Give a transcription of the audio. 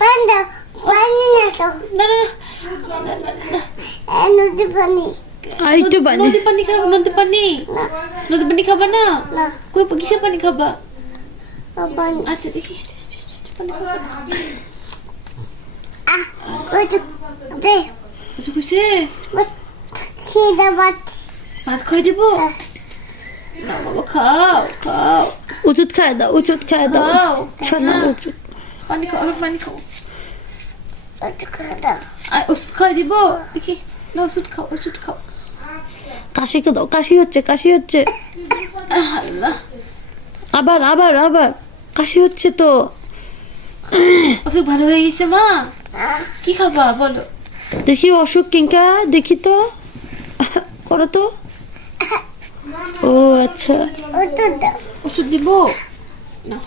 পান্ডা পানি না তো নদী পানি আইটো পানি নদী পানি খাবো, নদী পানি খাবা না? না কই কিসের পানি খাবা? পানি আচ্ছা দেখি পানি খাবা। ওটা দে আচ্ছা খুশি খিদে বাত ভাত খাই দিব না বাবা, খাও খাও ওষুধ খায় দাও, ওষুধ খায় দাও। খাও ছানা ওষুধ। পানি খাও, আগে পানি খাও। ওটা খাদা আর ওষুধ খাই দিব দেখি না, ওষুধ খাও, ওষুধ খাও। কাশিকে দাও, কাশি হচ্ছে, কাশি হচ্ছে। আল্লাহ, আবার আবার আবার কাশি হচ্ছে তো। অসুখ ভালো হয়ে গেছে মা? কি খাবা বলো? দেখি অসুখ কিংকা দেখি তো, করো তো। ও আচ্ছা, ওটা দাও ওষুধ দিব না?